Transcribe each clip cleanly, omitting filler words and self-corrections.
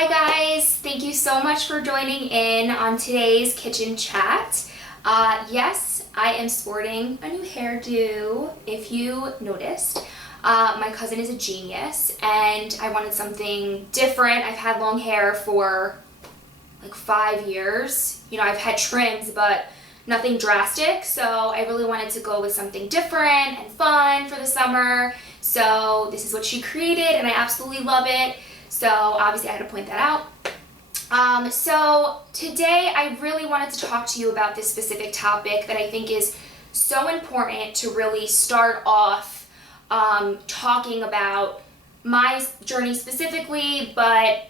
Hi guys, thank you so much for joining in on today's kitchen chat. Yes, I am sporting a new hairdo, if you noticed. My cousin is a genius and I wanted something different. I've had long hair for like 5 years. You know, I've had trims, but nothing drastic, so I really wanted to go with something different and fun for the summer. So this is what she created and I absolutely love it. So obviously I had to point that out. So today I really wanted to talk to you about this specific topic that I think is so important to really start off talking about my journey specifically, but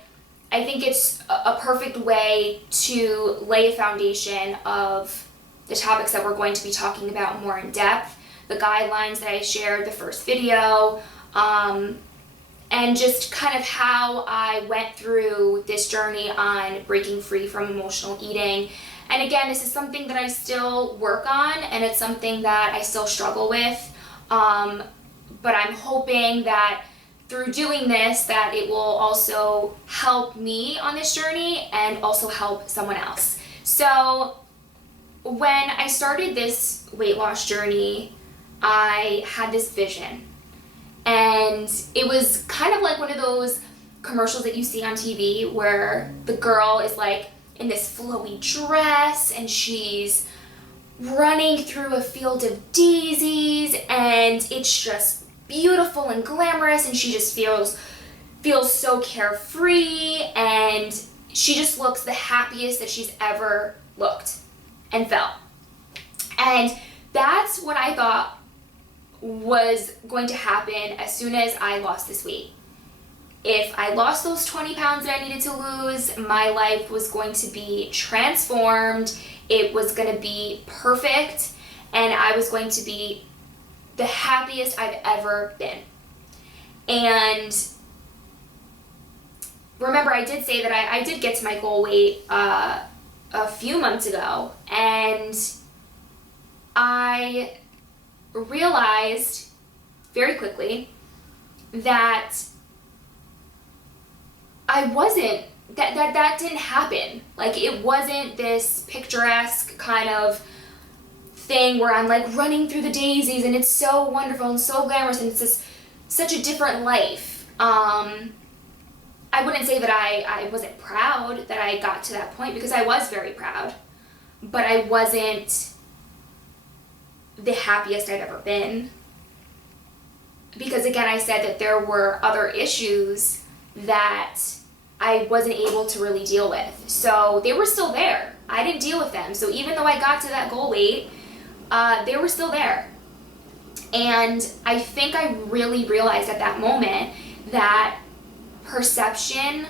I think it's a perfect way to lay a foundation of the topics that we're going to be talking about more in depth, the guidelines that I shared the first video, and just kind of how I went through this journey on breaking free from emotional eating. And again, this is something that I still work on and it's something that I still struggle with, but I'm hoping that through doing this that it will also help me on this journey and also help someone else. So when I started this weight loss journey, I had this vision. And it was kind of like one of those commercials that you see on TV where the girl is like in this flowy dress and she's running through a field of daisies and it's just beautiful and glamorous and she just feels so carefree and she just looks the happiest that she's ever looked and felt. And that's what I thought was going to happen as soon as I lost this weight. If I lost those 20 pounds that I needed to lose, my life was going to be transformed, it was going to be perfect, and I was going to be the happiest I've ever been. And remember, I did say that I did get to my goal weight a few months ago, and I realized very quickly that I wasn't, that didn't happen. Like, it wasn't this picturesque kind of thing where I'm like running through the daisies and it's so wonderful and so glamorous and it's just such a different life. I wouldn't say that I wasn't proud that I got to that point, because I was very proud, but I wasn't the happiest I've ever been, because again, I said that there were other issues that I wasn't able to really deal with. So they were still there. I didn't deal with them. So even though I got to that goal weight, they were still there. And I think I really realized at that moment that perception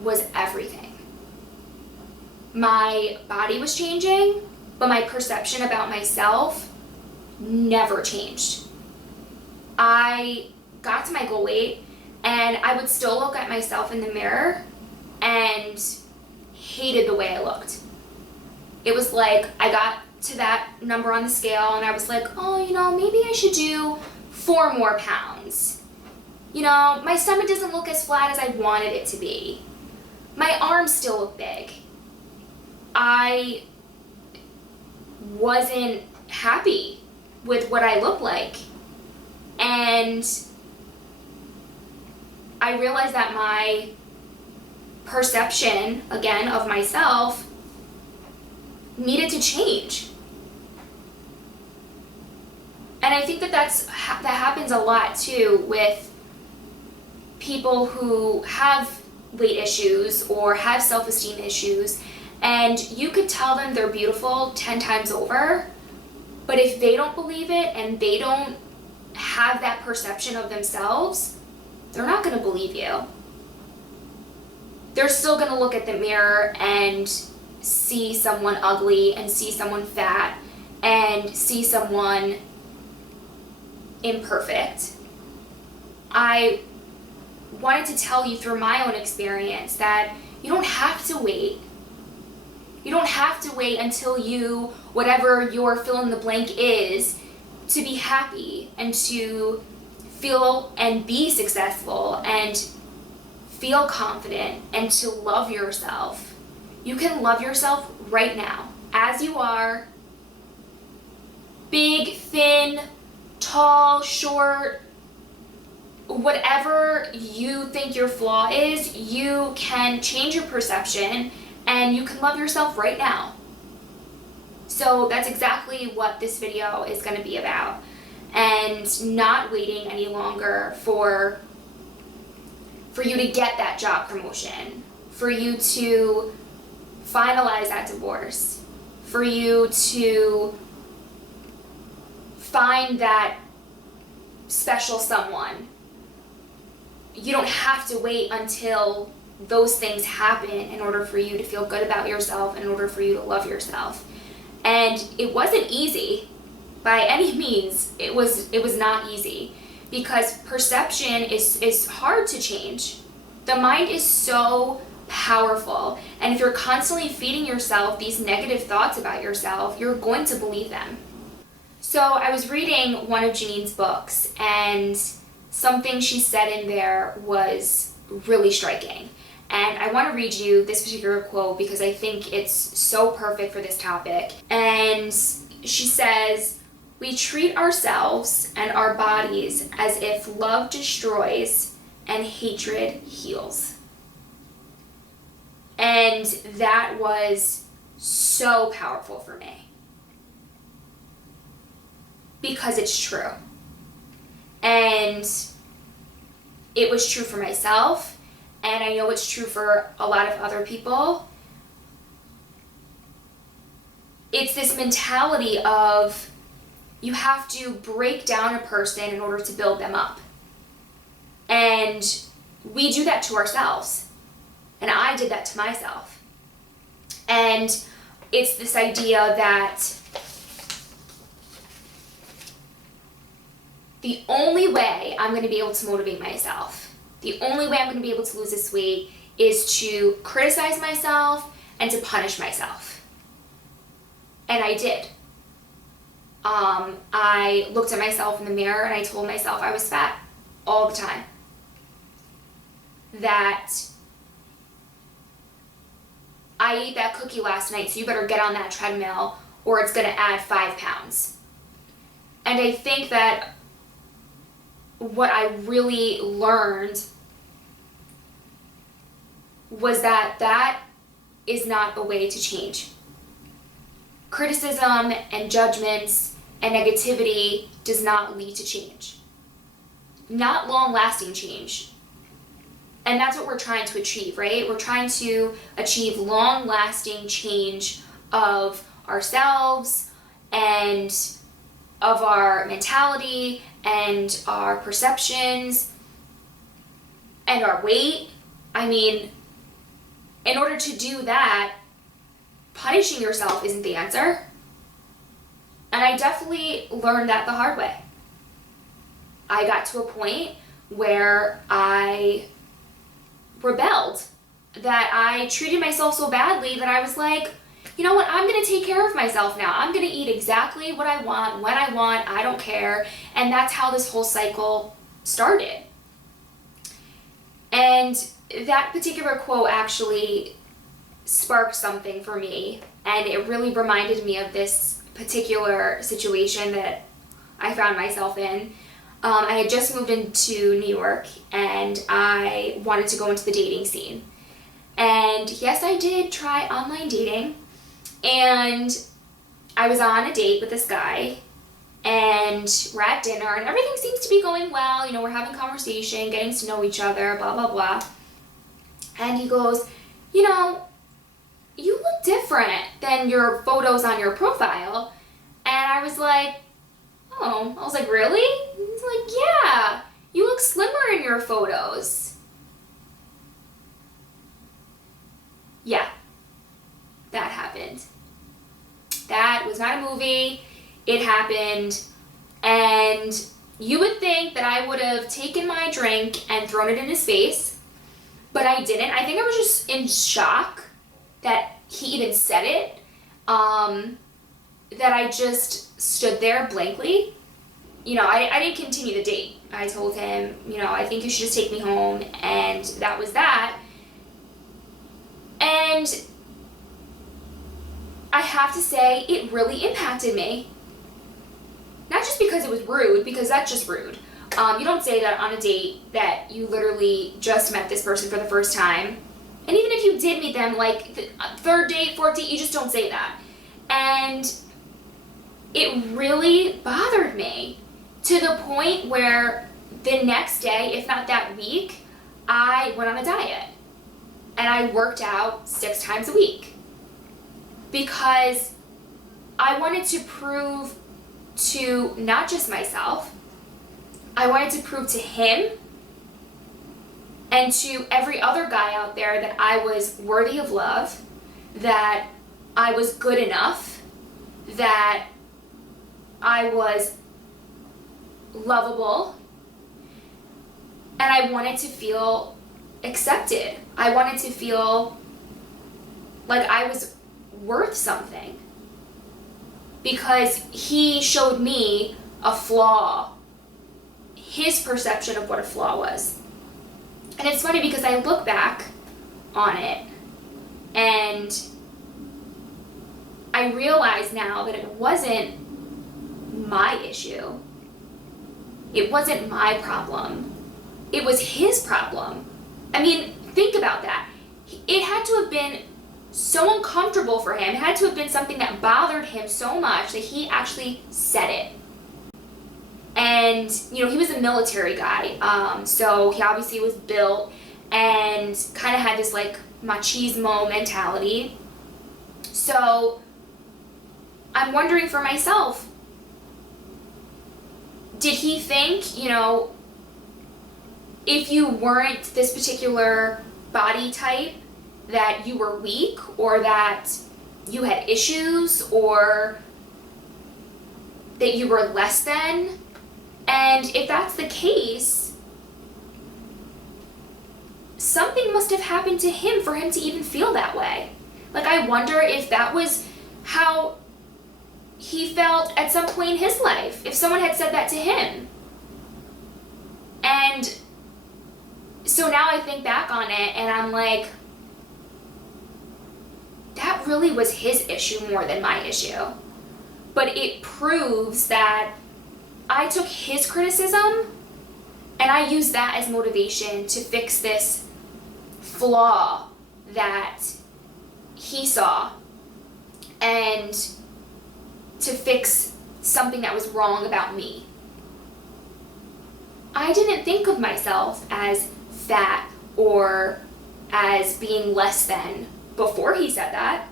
was everything. My body was changing, but my perception about myself never changed. I got to my goal weight and I would still look at myself in the mirror and hated the way I looked. It was like I got to that number on the scale and I was like, oh, you know, maybe I should do 4 more pounds. You know, my stomach doesn't look as flat as I wanted it to be. My arms still look big. I wasn't happy with what I looked like. And I realized that my perception, again, of myself needed to change. And I think that that happens a lot too with people who have weight issues or have self-esteem issues, and you could tell them they're beautiful 10 times over, but if they don't believe it and they don't have that perception of themselves, they're not going to believe you. They're still going to look at the mirror and see someone ugly and see someone fat and see someone imperfect. I wanted to tell you through my own experience that you don't have to wait. You don't have to wait until you, whatever your fill in the blank is, to be happy and to feel and be successful and feel confident and to love yourself, you can love yourself right now, as you are. Big, thin, tall, short, whatever you think your flaw is, you can change your perception and you can love yourself right now. So that's exactly what this video is going to be about. And not waiting any longer for you to get that job promotion, for you to finalize that divorce, for you to find that special someone. You don't have to wait until those things happen in order for you to feel good about yourself, in order for you to love yourself. And it wasn't easy by any means. It was not easy, because perception is hard to change. The mind is so powerful, and if you're constantly feeding yourself these negative thoughts about yourself, you're going to believe them. So I was reading one of Janine's books, and something she said in there was really striking. And I want to read you this particular quote because I think it's so perfect for this topic. And she says, "We treat ourselves and our bodies as if love destroys and hatred heals." And that was so powerful for me, because it's true. And it was true for myself, and I know it's true for a lot of other people. It's this mentality of you have to break down a person in order to build them up. And we do that to ourselves. And I did that to myself. And it's this idea that the only way I'm going to be able to motivate myself, the only way I'm going to be able to lose this weight, is to criticize myself and to punish myself. And I did. I looked at myself in the mirror and I told myself I was fat all the time. That I ate that cookie last night, so you better get on that treadmill or it's going to add 5 pounds. And I think that what I really learned was that that is not a way to change. Criticism and judgments and negativity does not lead to change. Not long-lasting change. And that's what we're trying to achieve, right? We're trying to achieve long-lasting change of ourselves and of our mentality and our perceptions and our weight. I mean, in order to do that, punishing yourself isn't the answer. And I definitely learned that the hard way. I got to a point where I rebelled, that I treated myself so badly that I was like, you know what, I'm going to take care of myself now. I'm going to eat exactly what I want, when I want, I don't care. And that's how this whole cycle started. And that particular quote actually sparked something for me, and it really reminded me of this particular situation that I found myself in. I had just moved into New York, and I wanted to go into the dating scene. And yes, I did try online dating, and I was on a date with this guy, and we're at dinner, and everything seems to be going well. You know, we're having conversation, getting to know each other, blah, blah, blah. And he goes, you know, you look different than your photos on your profile. And I was like, oh. I was like, really? He's like, yeah, you look slimmer in your photos. Yeah, that happened. That was not a movie. It happened. And you would think that I would have taken my drink and thrown it in his face, but I didn't. I think I was just in shock that he even said it, that I just stood there blankly. I didn't continue the date. I told him, I think you should just take me home, and that was that. And I have to say, it really impacted me. Not just because it was rude, because that's just rude. You don't say that on a date that you literally just met this person for the first time. And even if you did meet them, like, the third date, fourth date, you just don't say that. And it really bothered me to the point where the next day, if not that week, I went on a diet. And I worked out 6 times a week. Because I wanted to prove to not just myself, I wanted to prove to him and to every other guy out there that I was worthy of love, that I was good enough, that I was lovable, and I wanted to feel accepted. I wanted to feel like I was worth something, because he showed me a flaw, his perception of what a flaw was. And it's funny because I look back on it and I realize now that it wasn't my issue. It wasn't my problem. It was his problem. I mean, think about that. It had to have been so uncomfortable for him. It had to have been something that bothered him so much that he actually said it. And, he was a military guy, so he obviously was built and kind of had this, like, machismo mentality. So I'm wondering for myself, did he think, if you weren't this particular body type, that you were weak, or that you had issues, or that you were less than? And if that's the case, something must have happened to him for him to even feel that way. Like, I wonder if that was how he felt at some point in his life, if someone had said that to him. And so now I think back on it and I'm like, that really was his issue more than my issue. But it proves that I took his criticism and I used that as motivation to fix this flaw that he saw, and to fix something that was wrong about me. I didn't think of myself as fat or as being less than before he said that.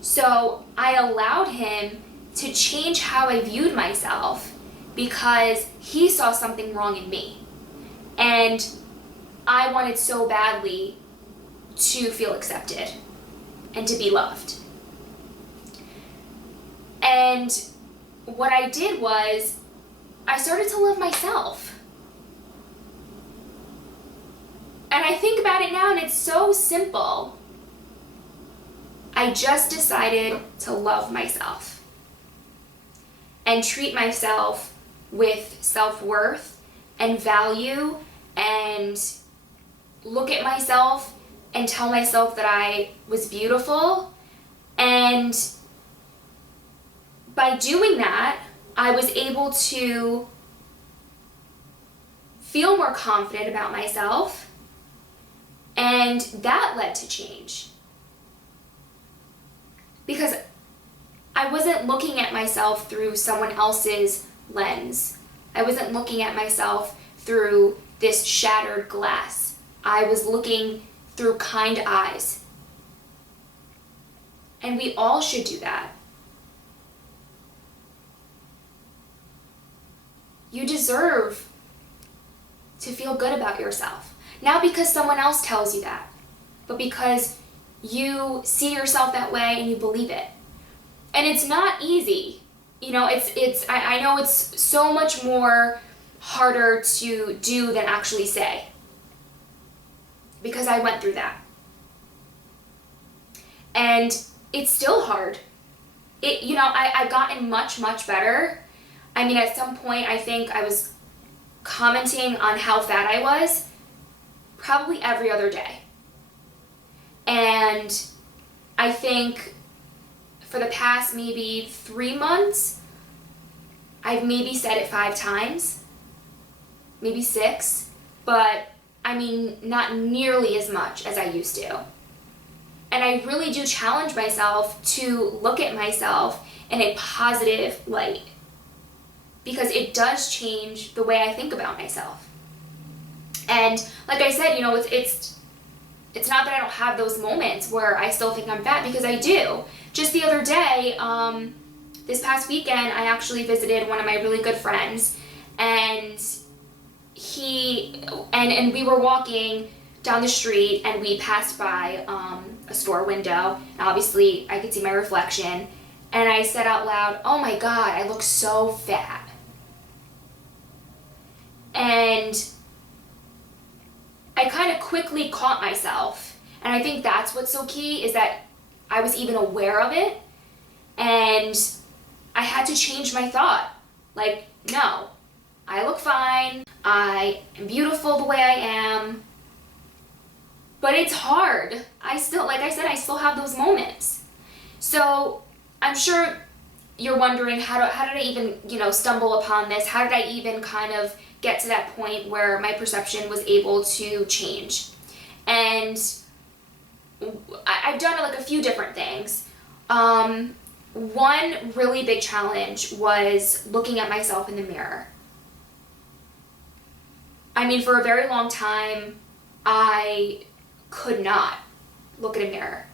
So I allowed him to change how I viewed myself because he saw something wrong in me. And I wanted so badly to feel accepted and to be loved. And what I did was I started to love myself. And I think about it now and it's so simple. I just decided to love myself and treat myself with self-worth and value, and look at myself and tell myself that I was beautiful. And by doing that, I was able to feel more confident about myself, and that led to change. Because I wasn't looking at myself through someone else's lens. I wasn't looking at myself through this shattered glass. I was looking through kind eyes. And we all should do that. You deserve to feel good about yourself. Not because someone else tells you that, but because you see yourself that way and you believe it. And it's not easy. I know it's so much more harder to do than actually say. Because I went through that. And it's still hard. I've gotten much, much better. I mean, at some point, I think I was commenting on how fat I was probably every other day. And I think for the past maybe 3 months, I've maybe said it 5 times, maybe 6, but I mean, not nearly as much as I used to. And I really do challenge myself to look at myself in a positive light, because it does change the way I think about myself. And like I said, you know, it's not that I don't have those moments where I still think I'm fat, because I do. Just the other day, this past weekend, I actually visited one of my really good friends, and we were walking down the street, and we passed by a store window, and obviously I could see my reflection, and I said out loud, "Oh my God, I look so fat." And I kind of quickly caught myself, and I think that's what's so key, is that I was even aware of it, and I had to change my thought. Like, no, I look fine, I am beautiful the way I am, but it's hard. I still, like I said, I still have those moments. So I'm sure you're wondering, how did I even, you know, stumble upon this? How did I even kind of get to that point where my perception was able to change? And I've done like a few different things. One really big challenge was looking at myself in the mirror. I mean, for a very long time, I could not look at a mirror.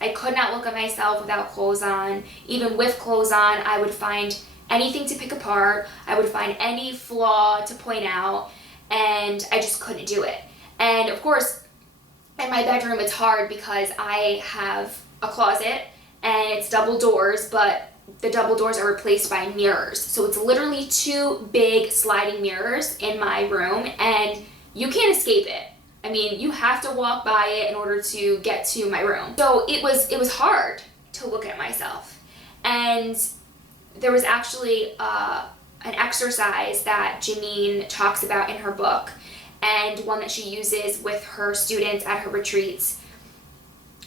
I could not look at myself without clothes on. Even with clothes on, I would find anything to pick apart. I would find any flaw to point out, and I just couldn't do it. And of course, in my bedroom, it's hard because I have a closet and it's double doors, but the double doors are replaced by mirrors. So it's literally 2 big sliding mirrors in my room, and you can't escape it. I mean, you have to walk by it in order to get to my room. So it was hard to look at myself. And there was actually an exercise that Janine talks about in her book, and one that she uses with her students at her retreats.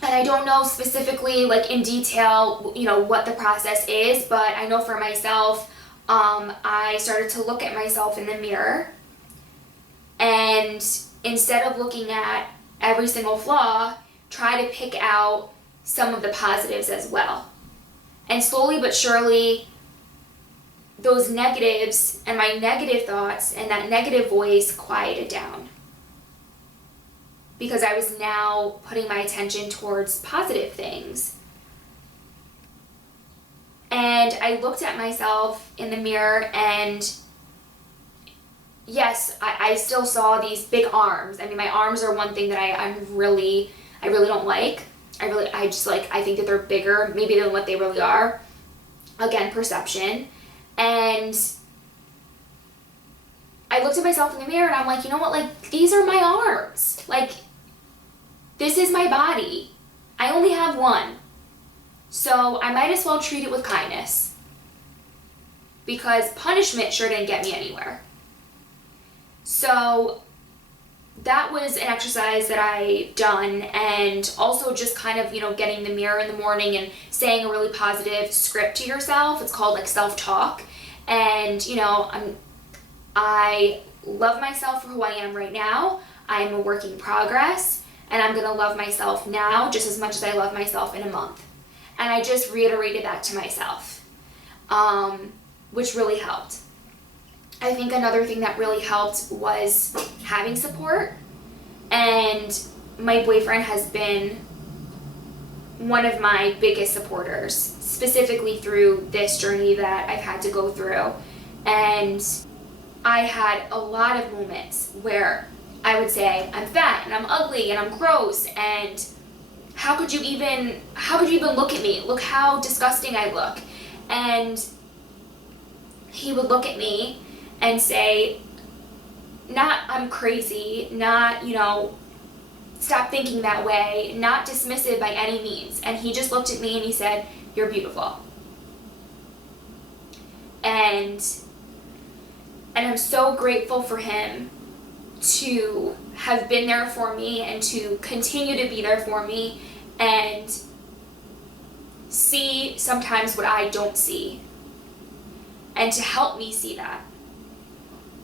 And I don't know specifically, like in detail, you know, what the process is, but I know for myself, I started to look at myself in the mirror, and instead of looking at every single flaw, try to pick out some of the positives as well. And slowly but surely, those negatives and my negative thoughts and that negative voice quieted down, because I was now putting my attention towards positive things. And I looked at myself in the mirror, and yes, I still saw these big arms. I mean, my arms are one thing that I really don't like. I think that they're bigger maybe than what they really are. Again, perception. And I looked at myself in the mirror, and I'm like, you know what, like, these are my arms. Like, this is my body. I only have one. So I might as well treat it with kindness, because punishment sure didn't get me anywhere. So that was an exercise that I done, and also just kind of, you know, getting the mirror in the morning and saying a really positive script to yourself. It's called like self-talk. And, you know, I love myself for who I am right now. I am a work in progress, and I'm going to love myself now just as much as I love myself in a month. And I just reiterated that to myself, which really helped. I think another thing that really helped was having support. And my boyfriend has been one of my biggest supporters, specifically through this journey that I've had to go through. And I had a lot of moments where I would say, I'm fat and I'm ugly and I'm gross, and how could you even look at me? Look how disgusting I look. And he would look at me and say, not I'm crazy, not, you know, stop thinking that way, not dismissive by any means. And he just looked at me and he said, you're beautiful. And And I'm so grateful for him to have been there for me and to continue to be there for me and see sometimes what I don't see, and to help me see that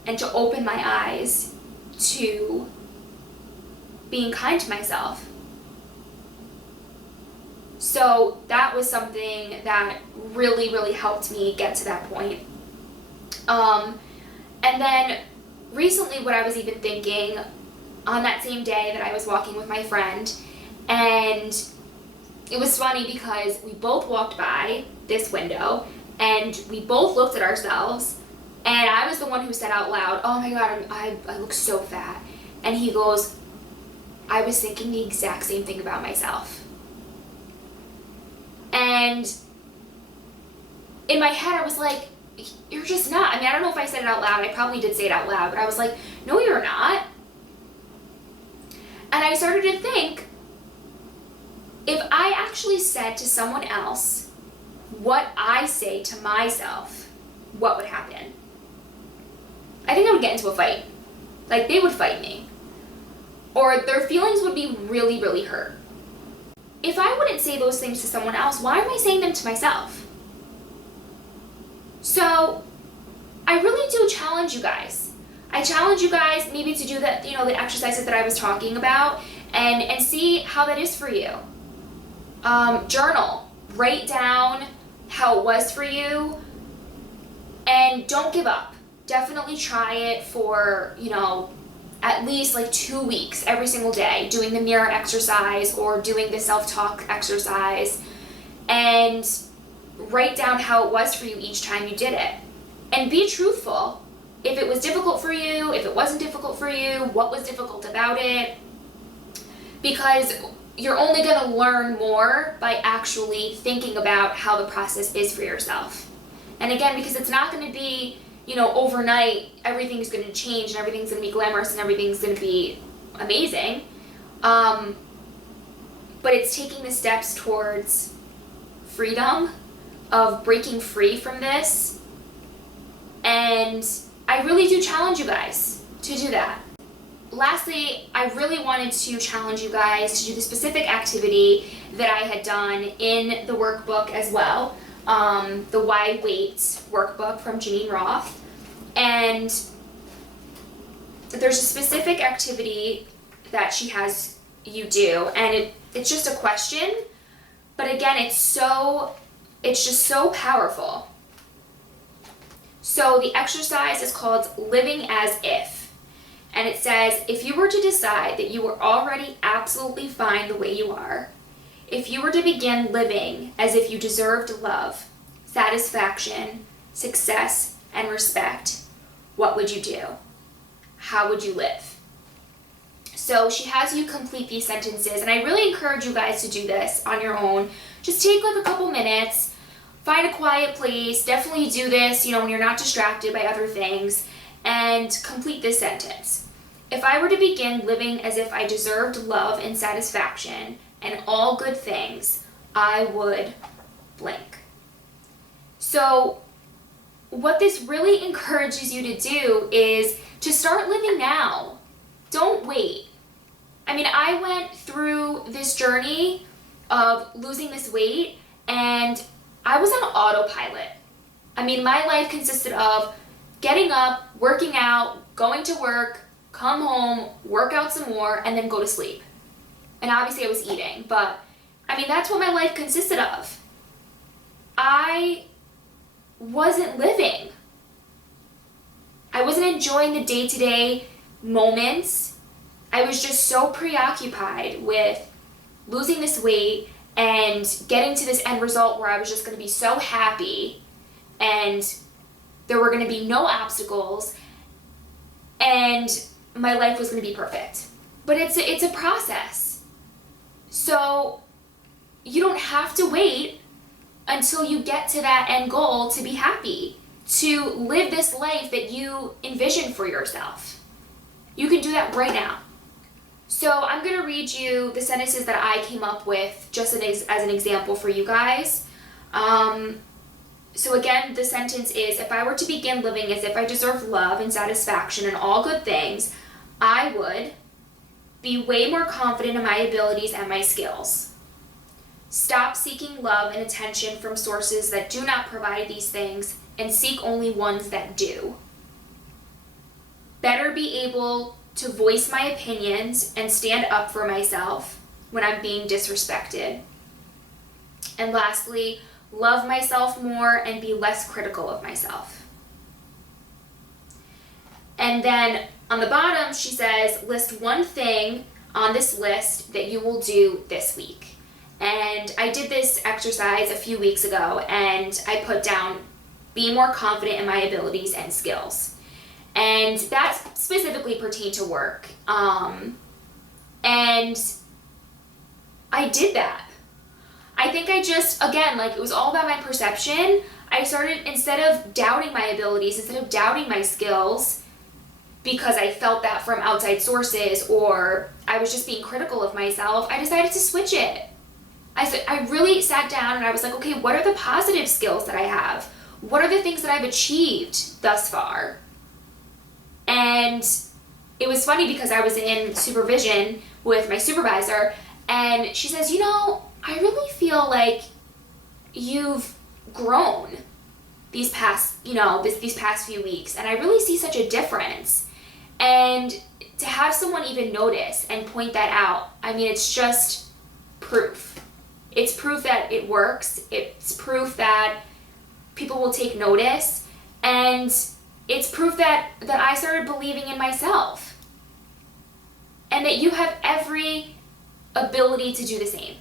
and to open my eyes to being kind to myself. So that was something that really, really helped me get to that point. And then recently, what I was even thinking on that same day that I was walking with my friend, and it was funny because we both walked by this window and we both looked at ourselves, and I was the one who said out loud, "Oh my God, I look so fat." And he goes, "I was thinking the exact same thing about myself." And in my head, I was like, "You're just not." I mean, I don't know if I said it out loud. I probably did say it out loud, but I was like, "No, you're not." And I started to think, if I actually said to someone else what I say to myself, what would happen? I think I would get into a fight. Like, they would fight me. Or their feelings would be really, really hurt. If I wouldn't say those things to someone else, why am I saying them to myself? So I really do challenge you guys. I challenge you guys maybe to do the exercises that I was talking about and see how that is for you. Journal, write down how it was for you, and don't give up. Definitely try it for, at least like 2 weeks every single day, doing the mirror exercise or doing the self-talk exercise, and write down how it was for you each time you did it. And be truthful. If it was difficult for you, if it wasn't difficult for you, what was difficult about it, because you're only going to learn more by actually thinking about how the process is for yourself. And again, because it's not going to be, overnight, everything's going to change and everything's going to be glamorous and everything's going to be amazing. But it's taking the steps towards freedom, of breaking free from this. And I really do challenge you guys to do that. Lastly, I really wanted to challenge you guys to do the specific activity that I had done in the workbook as well, the Why Wait workbook from Janine Roth. And there's a specific activity that she has you do, and it's just a question, but again, it's just so powerful. So the exercise is called Living as If. And it says, if you were to decide that you were already absolutely fine the way you are, if you were to begin living as if you deserved love, satisfaction, success, and respect, what would you do? How would you live? So she has you complete these sentences, and I really encourage you guys to do this on your own. Just take like a couple minutes, find a quiet place, definitely do this, when you're not distracted by other things, and complete this sentence. If I were to begin living as if I deserved love and satisfaction and all good things, I would blank. So what this really encourages you to do is to start living now. Don't wait. I mean, I went through this journey of losing this weight, and I was on autopilot. I mean, my life consisted of getting up, working out, going to work, come home, work out some more, and then go to sleep. And obviously I was eating, but I mean, that's what my life consisted of. I wasn't living. I wasn't enjoying the day-to-day moments. I was just so preoccupied with losing this weight and getting to this end result where I was just going to be so happy and there were going to be no obstacles and my life was going to be perfect. But it's a process. So you don't have to wait until you get to that end goal to be happy, to live this life that you envision for yourself. You can do that right now. So I'm going to read you the sentences that I came up with just as an example for you guys. So again, the sentence is, if I were to begin living as if I deserve love and satisfaction and all good things, I would be way more confident in my abilities and my skills. Stop seeking love and attention from sources that do not provide these things and seek only ones that do. Better be able to voice my opinions and stand up for myself when I'm being disrespected. And lastly, love myself more and be less critical of myself. And then on the bottom, she says, list one thing on this list that you will do this week. And I did this exercise a few weeks ago, and I put down, be more confident in my abilities and skills. And that specifically pertained to work. And I did that. I think I just, again, like, it was all about my perception. I started, instead of doubting my abilities, instead of doubting my skills, because I felt that from outside sources, or I was just being critical of myself, I decided to switch it. I really sat down and I was like, okay, what are the positive skills that I have? What are the things that I've achieved thus far? And it was funny because I was in supervision with my supervisor, and she says, you know, I really feel like you've grown these past few weeks, and I really see such a difference. And to have someone even notice and point that out, I mean, it's just proof. It's proof that it works. It's proof that people will take notice, and it's proof that I started believing in myself, and that you have every ability to do the same.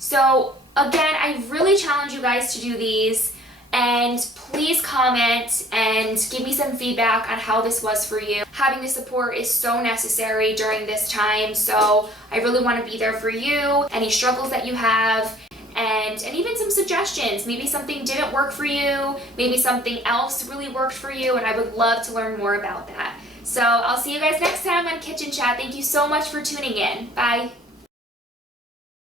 So again, I really challenge you guys to do these, and please comment and give me some feedback on how this was for you. Having the support is so necessary during this time, so I really want to be there for you, any struggles that you have, and even some suggestions. Maybe something didn't work for you, maybe something else really worked for you, and I would love to learn more about that. So I'll see you guys next time on Kitchen Chat. Thank you so much for tuning in. Bye.